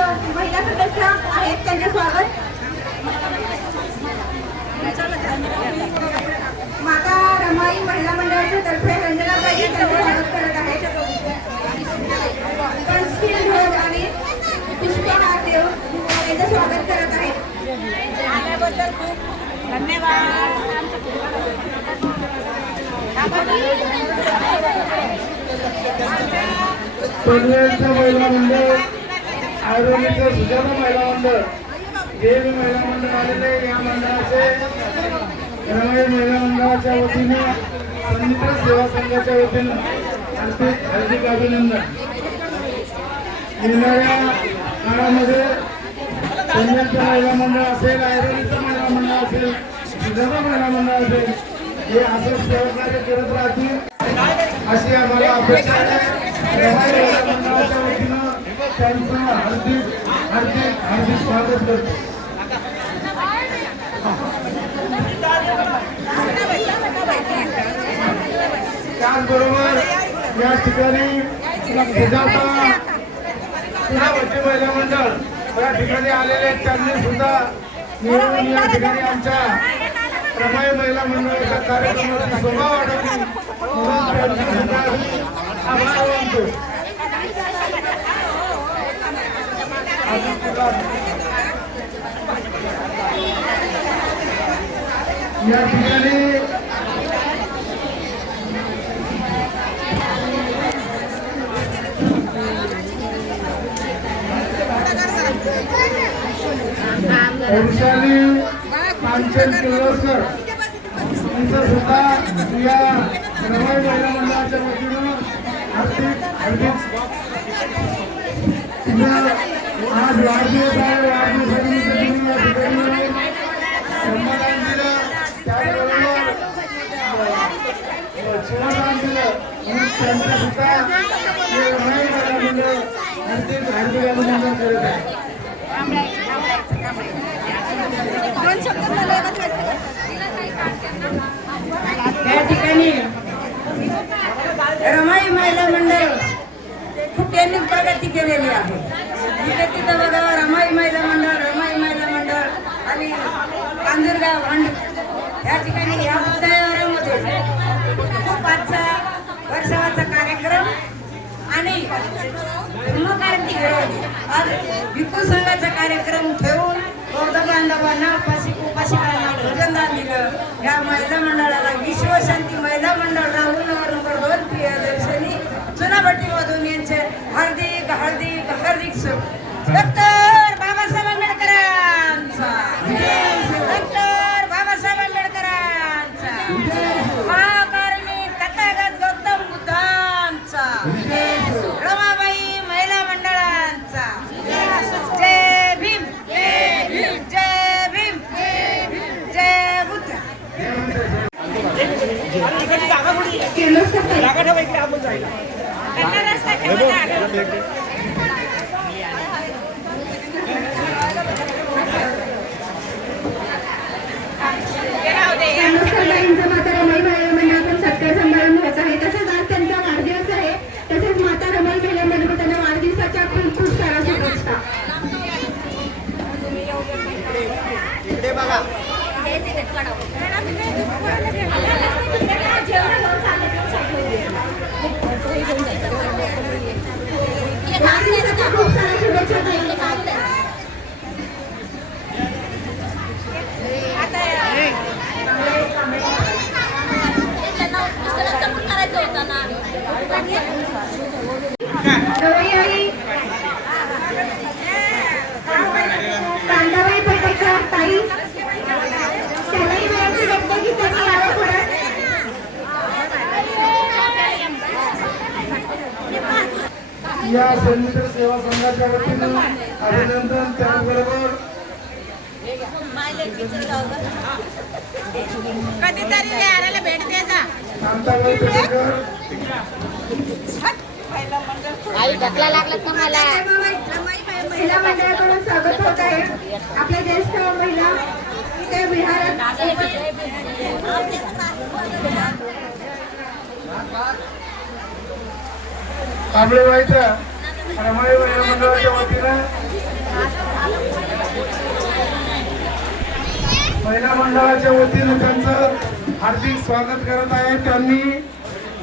महिला सदस्य आहेत त्यांचे स्वागत. माता रमाई महिला मंडळाच्या तर्फे रंजनाबाई त्यांचे स्वागत करत आहेत पुष्पहार देव यांचं स्वागत करत आहेत. आल्याबद्दल खूप धन्यवाद. पनवेलचं महिला मंडळ आयुर्वेदिकचं सुजाता महिला मंडळ हे बी महिला मंडळ आलेले या मंडळाचे रमाई महिला मंडळाच्या वतीने संमित्र सेवा संघाच्या वतीनं हार्दिक हार्दिक अभिनंदन. येणाऱ्या काळामध्ये पनवेलचं महिला मंडळ असेल आयुर्वेदिकचं महिला मंडळ असेल सुजाता महिला मंडळ असेल हे असं सहकार्य करत राहतील अशी आम्हाला अपेक्षा आहे. रमाई महिला मंडळाच्या वतीनं त्यांचं हार्दिक हार्दिक हार्दिक स्वागत करतो. त्याचबरोबर या ठिकाणी सुजाता महिला मंडळ या ठिकाणी आलेले त्यांनी सुद्धा मिळून या ठिकाणी आमच्या प्रमाय महिला मंडळाच्या कार्यक्रमाची शोभा वाढवली. म्हणून त्यांचे सुद्धा आभार मानतो. या ठिकाणी वैशाली कांचन किर्लोस्कर यांचं सुद्धा या रमाई महिला मंडळाच्या वतीनं हार्दिक हार्दिक आज वाढदिवस आहे वाढदिवसानिमित्त तिने या ठिकाणी येऊन सन्मानदान दिलं त्याचबरोबर अ, शिवदान दिलं म्हणून त्यांचं सुद्धा हे रमाई महिला मंडळ हार्दिक हार्दिक अभिनंदन करत आहे. दोन शब्द बोलायला या ठिकाणी रमाई महिला मंडळ खूप त्यांनी प्रगती केलेली आहे. तिथं बघा रमाई महिला मंडळ रमाई महिला मंडळ आणि कांजूरगाव भांड या ठिकाणी या खूप आजचा वर्षावाचा कार्यक्रम आणि धर्मकांती घडवली आज भिक्खू संघाचा कार्यक्रम ठेवून बौद्ध बांधवांना उपासी हार्दिक हार्दिक हार्दिक शुभ डॉक्टर बाबासाहेब आंबेडकरांचा डॉक्टर बाबासाहेब आंबेडकरांचा महाकारुणिक तथागत गौतम बुद्धांचा रमाबाई महिला मंडळांचा जय भीम जय भीम जय भीम जय बुद्ध किर्लोस्कर ताई. किर्लोस्कर ताईंचा माता रमाई महिला मंडळातून सत्कार समारंभ होत आहे तसेच आज त्यांचा वाढदिवस आहे तसेच माता रमाई महिला मंडळ त्यांना वाढदिवसाच्या खूप खूप सारा शुभेच्छा वाढदिवसाच्या खूप साऱ्या शुभेच्छा ताईंना गवईबाई कांदाबाई पटेकर ताई त्यालाही वेळाची व्यक्त की त्यांनी यावं पुढे या संमित्र सेवा संघाच्या वतीनं अभिनंदन त्याचबरोबर कधीतरी भेट द्यायचा कांताबाई पेटेकर महिला आपल्या ज्येष्ठ महिला ते मंडळाच्या वतीनं महिला मंडळाच्या वतीनं त्यांचं हार्दिक स्वागत करत आहे. त्यांनी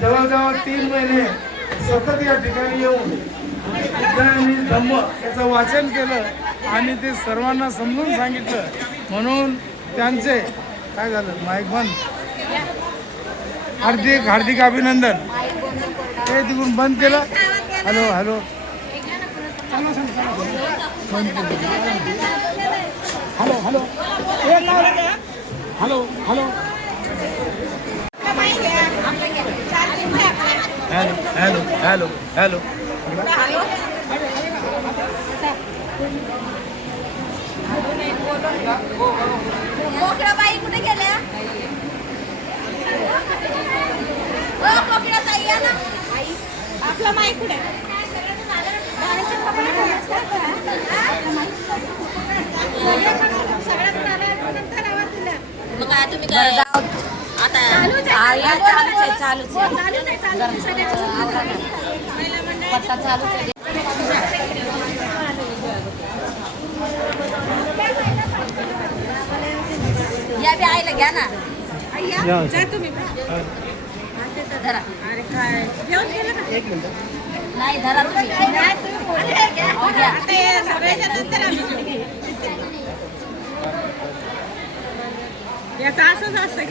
जवळजवळ तीन महिने सतत या ठिकाणी येऊन विज्ञान धम्म याचं वाचन केलं आणि ते सर्वांना समजून सांगितलं. म्हणून त्यांचे काय झालं? माईक बंद. हार्दिक हार्दिक अभिनंदन. हे तिकडून बंद केलं. Hello hello. बंद केलं. Hello hello. Hello hello. Hello hello hello hello. बाई कुठे गेल्या? आपला माई कुठे? मग तुम्ही या बी आईला घ्या ना. जा तुम्ही. धरा. नाही धरा तुम्ही. हो, याचा असंच असतं